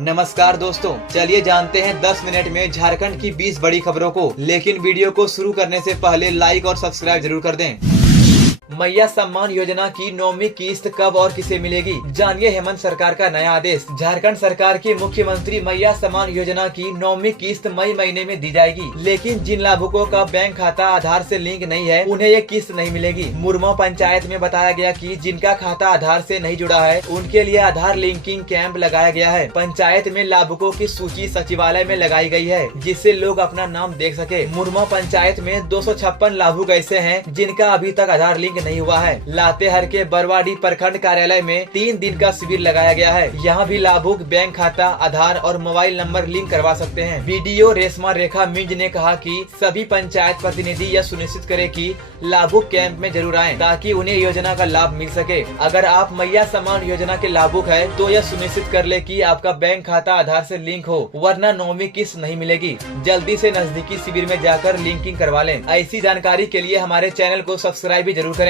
नमस्कार दोस्तों, चलिए जानते हैं 10 मिनट में झारखंड की 20 बड़ी खबरों को। लेकिन वीडियो को शुरू करने से पहले लाइक और सब्सक्राइब जरूर कर दें। मैया सम्मान योजना की 9वीं किस्त कब और किसे मिलेगी, जानिए हेमंत सरकार का नया आदेश। झारखंड सरकार की मुख्यमंत्री मैया सम्मान योजना की 9वीं किस्त मई महीने में दी जाएगी। लेकिन जिन लाभुकों का बैंक खाता आधार से लिंक नहीं है, उन्हें ये किस्त नहीं मिलेगी। मुरमो पंचायत में बताया गया कि जिनका खाता आधार से नहीं जुड़ा है, उनके लिए आधार लिंकिंग कैंप लगाया गया है। पंचायत में लाभुकों की सूची सचिवालय में लगाई गई है, जिससे लोग अपना नाम देख सके। मुरमो पंचायत में 256 लाभुक ऐसे हैं जिनका अभी तक आधार लिंक नहीं हुआ है। लातेहार के बरवाडी प्रखंड कार्यालय में 3 दिन का शिविर लगाया गया है। यहाँ भी लाभुक बैंक खाता, आधार और मोबाइल नंबर लिंक करवा सकते हैं। बीडीओ रेशमा रेखा मिंज ने कहा कि सभी पंचायत प्रतिनिधि यह सुनिश्चित करें कि लाभुक कैंप में जरूर आएं, ताकि उन्हें योजना का लाभ मिल सके। अगर आप मैया सम्मान योजना के लाभुक है तो यह सुनिश्चित कर ले कि आपका बैंक खाता आधार से लिंक हो, वरना 9वीं किस्त नहीं मिलेगी। जल्दी से नजदीकी शिविर में जाकर लिंकिंग करवा लें। ऐसी जानकारी के लिए हमारे चैनल को सब्सक्राइब भी जरूर करें।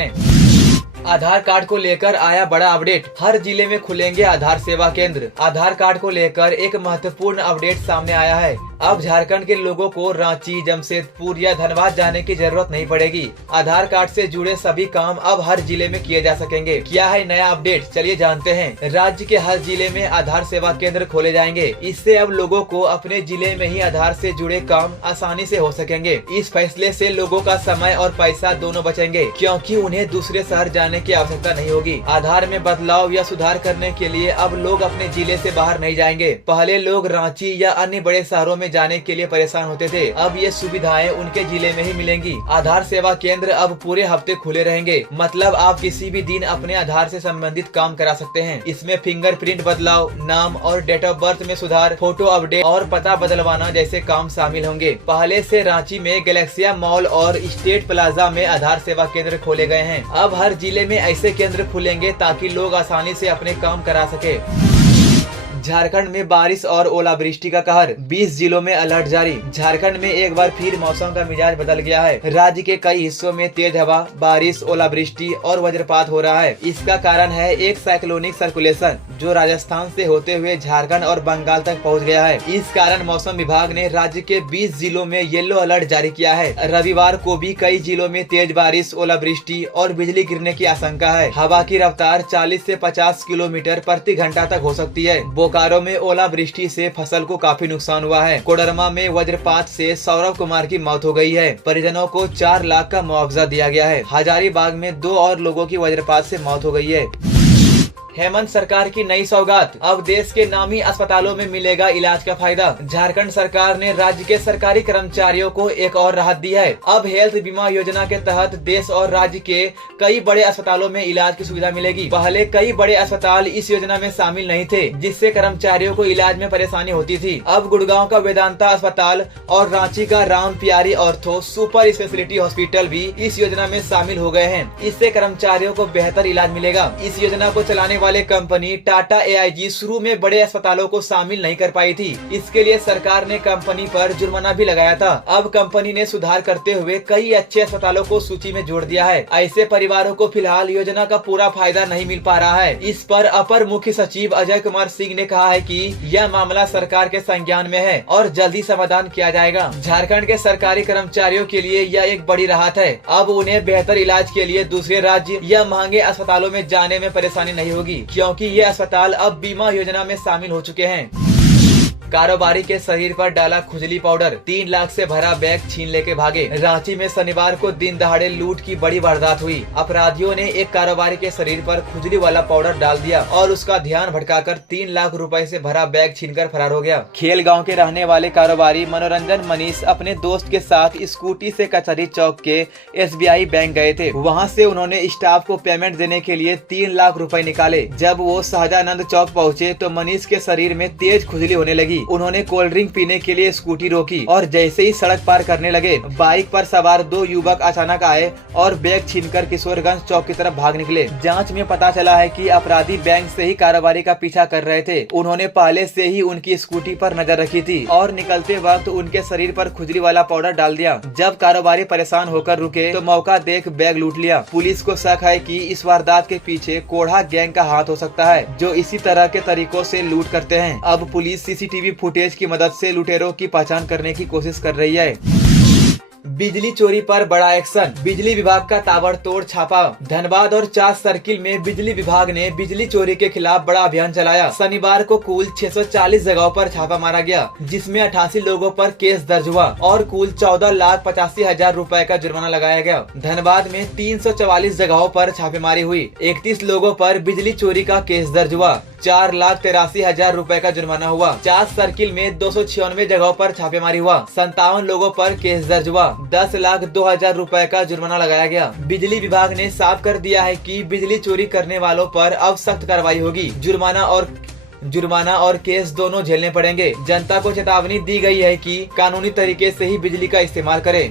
आधार कार्ड को लेकर आया बड़ा अपडेट, हर जिले में खुलेंगे आधार सेवा केंद्र। आधार कार्ड को लेकर एक महत्वपूर्ण अपडेट सामने आया है। अब झारखंड के लोगों को रांची, जमशेदपुर या धनबाद जाने की जरूरत नहीं पड़ेगी। आधार कार्ड से जुड़े सभी काम अब हर जिले में किए जा सकेंगे। क्या है नया अपडेट, चलिए जानते हैं। राज्य के हर जिले में आधार सेवा केंद्र खोले जाएंगे। इससे अब लोगों को अपने जिले में ही आधार से जुड़े काम आसानी से हो सकेंगे। इस फैसले से लोगों का समय और पैसा दोनों बचेंगे, क्योंकि उन्हें दूसरे शहर जाने की आवश्यकता नहीं होगी। आधार में बदलाव या सुधार करने के लिए अब लोग अपने जिले से बाहर नहीं जाएंगे। पहले लोग रांची या अन्य बड़े शहरों में जाने के लिए परेशान होते थे, अब ये सुविधाएं उनके जिले में ही मिलेंगी। आधार सेवा केंद्र अब पूरे हफ्ते खुले रहेंगे, मतलब आप किसी भी दिन अपने आधार से संबंधित काम करा सकते हैं। इसमें फिंगरप्रिंट बदलाव, नाम और डेट ऑफ बर्थ में सुधार, फोटो अपडेट और पता बदलवाना जैसे काम शामिल होंगे। पहले से रांची में गैलेक्सिया मॉल और स्टेट प्लाजा में आधार सेवा केंद्र खोले गए हैं। अब हर जिले में ऐसे केंद्र खुलेंगे ताकि लोग आसानी से अपने काम करा सके। झारखंड में बारिश और ओलावृष्टि का कहर, 20 जिलों में अलर्ट जारी। झारखंड में एक बार फिर मौसम का मिजाज बदल गया है। राज्य के कई हिस्सों में तेज हवा, बारिश, ओलावृष्टि और वज्रपात हो रहा है। इसका कारण है एक साइक्लोनिक सर्कुलेशन जो राजस्थान से होते हुए झारखंड और बंगाल तक पहुंच गया है। इस कारण मौसम विभाग ने राज्य के 20 जिलों में येलो अलर्ट जारी किया है। रविवार को भी कई जिलों में तेज बारिश, ओलावृष्टि और बिजली गिरने की आशंका है। हवा की रफ्तार 40 से 50 किलोमीटर प्रति घंटा तक हो सकती है। बोकारो में ओलावृष्टि से फसल को काफी नुकसान हुआ है। कोडरमा में वज्रपात से सौरभ कुमार की मौत हो गई है। परिजनों को 4 लाख का मुआवजा दिया गया है। हजारीबाग में 2 और लोगों की वज्रपात से मौत हो गई है। हेमंत सरकार की नई सौगात, अब देश के नामी अस्पतालों में मिलेगा इलाज का फायदा। झारखंड सरकार ने राज्य के सरकारी कर्मचारियों को एक और राहत दी है। अब हेल्थ बीमा योजना के तहत देश और राज्य के कई बड़े अस्पतालों में इलाज की सुविधा मिलेगी। पहले कई बड़े अस्पताल इस योजना में शामिल नहीं थे, जिससे कर्मचारियों को इलाज में परेशानी होती थी। अब गुड़गांव का वेदांता अस्पताल और रांची का राम प्यारी ऑर्थो सुपर स्पेशलिटी हॉस्पिटल भी इस योजना में शामिल हो गए हैं। इससे कर्मचारियों को बेहतर इलाज मिलेगा। इस योजना को चलाने वाले कंपनी टाटा AIG शुरू में बड़े अस्पतालों को शामिल नहीं कर पाई थी। इसके लिए सरकार ने कंपनी पर जुर्माना भी लगाया था। अब कंपनी ने सुधार करते हुए कई अच्छे अस्पतालों को सूची में जोड़ दिया है। ऐसे परिवारों को फिलहाल योजना का पूरा फायदा नहीं मिल पा रहा है। इस पर अपर मुख्य सचिव अजय कुमार सिंह ने कहा है कि यह मामला सरकार के संज्ञान में है और जल्दी समाधान किया जाएगा। झारखंड के सरकारी कर्मचारियों के लिए यह एक बड़ी राहत है। अब उन्हें बेहतर इलाज के लिए दूसरे राज्य या महंगे अस्पतालों में जाने में परेशानी नहीं होगी, क्योंकि ये अस्पताल अब बीमा योजना में शामिल हो चुके हैं। कारोबारी के शरीर पर डाला खुजली पाउडर, 3 लाख से भरा बैग छीन लेके भागे। रांची में शनिवार को दिन दहाड़े लूट की बड़ी वारदात हुई। अपराधियों ने एक कारोबारी के शरीर पर खुजली वाला पाउडर डाल दिया और उसका ध्यान भटकाकर 3 लाख रुपए से भरा बैग छीनकर फरार हो गया। खेल गांव के रहने वाले कारोबारी मनोरंजन मनीष अपने दोस्त के साथ स्कूटी से कचहरी चौक के SBI बैंक गए थे। वहां से उन्होंने स्टाफ को पेमेंट देने के लिए 3 लाख रुपए निकाले। जब वो शाहजानंद चौक पहुँचे तो मनीष के शरीर में तेज खुजली होने लगी। थी। उन्होंने कोल्ड ड्रिंक पीने के लिए स्कूटी रोकी और जैसे ही सड़क पार करने लगे, बाइक पर सवार 2 युवक अचानक आए और बैग छीनकर किशोरगंज चौक की तरफ भाग निकले। जांच में पता चला है कि अपराधी बैंक से ही कारोबारी का पीछा कर रहे थे। उन्होंने पहले से ही उनकी स्कूटी पर नजर रखी थी और निकलते वक्त उनके शरीर पर खुजली वाला पाउडर डाल दिया। जब कारोबारी परेशान होकर रुके तो मौका देख बैग लूट लिया। पुलिस को शक है कि इस वारदात के पीछे कोढ़ा गैंग का हाथ हो सकता है, जो इसी तरह के तरीकों से लूट करते हैं। अब पुलिस सीसीटीवी फुटेज की मदद से लुटेरों की पहचान करने की कोशिश कर रही है। बिजली चोरी पर बड़ा एक्शन, बिजली विभाग का ताबड़तोड़ छापा। धनबाद और चास सर्किल में बिजली विभाग ने बिजली चोरी के खिलाफ बड़ा अभियान चलाया। शनिवार को कुल 640 जगहों पर छापा मारा गया, जिसमें 88 लोगों पर केस दर्ज हुआ और कुल 14,85,000 रुपए का जुर्माना लगाया गया। धनबाद में 344 जगहों पर छापेमारी हुई। 31 लोगों पर बिजली चोरी का केस दर्ज हुआ। 4,83,000 रुपए का जुर्माना हुआ। चास सर्किल में 296 जगहों पर छापेमारी हुआ। 57 लोगों पर केस दर्ज हुआ। 10,02,000 रुपए का जुर्माना लगाया गया। बिजली विभाग ने साफ कर दिया है कि बिजली चोरी करने वालों पर अब सख्त कार्रवाई होगी। जुर्माना और केस दोनों झेलने पड़ेंगे। जनता को चेतावनी दी गई है कि कानूनी तरीके से ही बिजली का इस्तेमाल करें।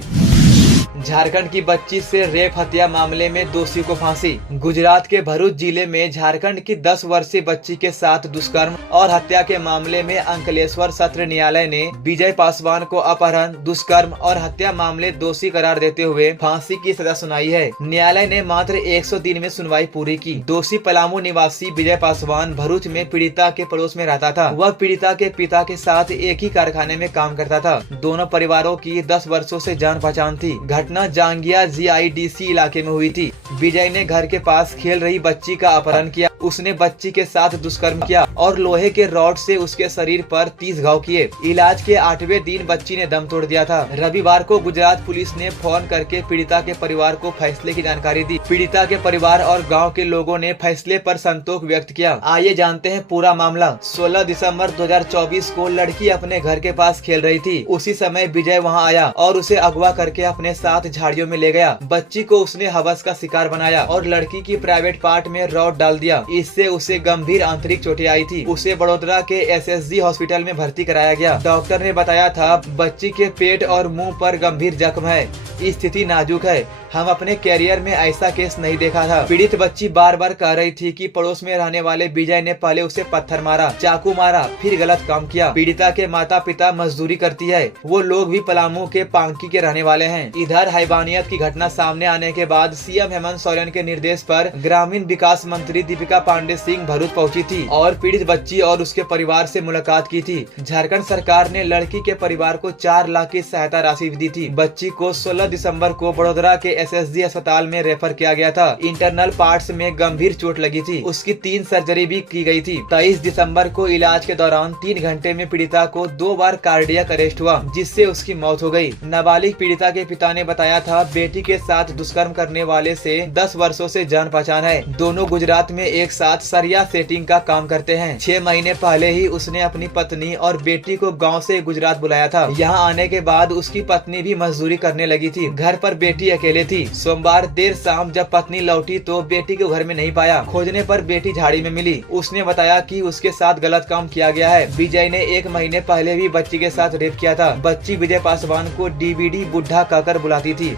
झारखंड की बच्ची से रेप हत्या मामले में दोषी को फांसी। गुजरात के भरूच जिले में झारखंड की 10 वर्षीय बच्ची के साथ दुष्कर्म और हत्या के मामले में अंकलेश्वर सत्र न्यायालय ने विजय पासवान को अपहरण, दुष्कर्म और हत्या मामले दोषी करार देते हुए फांसी की सजा सुनाई है। न्यायालय ने मात्र 100 दिन में सुनवाई पूरी की। दोषी पलामू निवासी विजय पासवान भरूच में पीड़िता के पड़ोस में रहता था। वह पीड़िता के पिता के साथ एक ही कारखाने में काम करता था। दोनों परिवारों की 10 वर्षों से जान पहचान थी। घटना जांगिया GIDC इलाके में हुई थी। विजय ने घर के पास खेल रही बच्ची का अपहरण किया। उसने बच्ची के साथ दुष्कर्म किया और लोहे के रॉड से उसके शरीर पर 30 घाव किए। इलाज के 8वें दिन बच्ची ने दम तोड़ दिया था। रविवार को गुजरात पुलिस ने फोन करके पीड़िता के परिवार को फैसले की जानकारी दी। पीड़िता के परिवार और गांव के लोगों ने फैसले पर संतोष व्यक्त किया। आइए जानते हैं पूरा मामला। 16 दिसंबर 2024 को लड़की अपने घर के पास खेल रही थी। उसी समय विजय वहां आया और उसे अगवा करके अपने साथ झाड़ियों में ले गया। बच्ची को उसने हवस का शिकार बनाया और लड़की की प्राइवेट पार्ट में रॉड डाल दिया। इससे उसे गंभीर आंतरिक चोटें आई थी। उसे बड़ोदरा के SSG हॉस्पिटल में भर्ती कराया गया। डॉक्टर ने बताया था बच्ची के पेट और मुंह पर गंभीर जख्म है, स्थिति नाजुक है। हम अपने कैरियर में ऐसा केस नहीं देखा था। पीड़ित बच्ची बार बार कह रही थी कि पड़ोस में रहने वाले विजय ने पहले उसे पत्थर मारा, चाकू मारा, फिर गलत काम किया। पीड़िता के माता पिता मजदूरी करती है। वो लोग भी पलामू के पांकी के रहने वाले हैं। इधर हैवानियत की घटना सामने आने के बाद CM हेमंत सोरेन के निर्देश पर ग्रामीण विकास मंत्री दीपिका पांडे सिंह भरूच पहुंची थी और पीड़ित बच्ची और उसके परिवार से मुलाकात की थी। झारखंड सरकार ने लड़की के परिवार को 4 लाख की सहायता राशि दी थी। बच्ची को 16 दिसंबर को बड़ोदरा के SSG अस्पताल में रेफर किया गया था। इंटरनल पार्ट्स में गंभीर चोट लगी थी। उसकी 3 सर्जरी भी की गई थी। 23 दिसंबर को इलाज के दौरान 3 घंटे में पीड़िता को 2 बार कार्डियक अरेस्ट हुआ, जिससे उसकी मौत हो गई। नाबालिग पीड़िता के पिता ने बताया था बेटी के साथ दुष्कर्म करने वाले से 10 वर्षों से जान पहचान है। दोनों गुजरात में एक साथ सरिया सेटिंग का काम करते हैं। 6 महीने पहले ही उसने अपनी पत्नी और बेटी को गाँव से गुजरात बुलाया था। यहाँ आने के बाद उसकी पत्नी भी मजदूरी करने लगी थी। घर पर बेटी अकेले थी। सोमवार देर शाम जब पत्नी लौटी तो बेटी को घर में नहीं पाया। खोजने पर बेटी झाड़ी में मिली। उसने बताया कि उसके साथ गलत काम किया गया है। विजय ने 1 महीने पहले भी बच्ची के साथ रेप किया था। बच्ची विजय पासवान को DVD बुढ़ा कहकर बुलाती थी।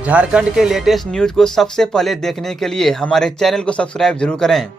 झारखंड के लेटेस्ट न्यूज को सबसे पहले देखने के लिए हमारे चैनल को सब्सक्राइब जरूर करें।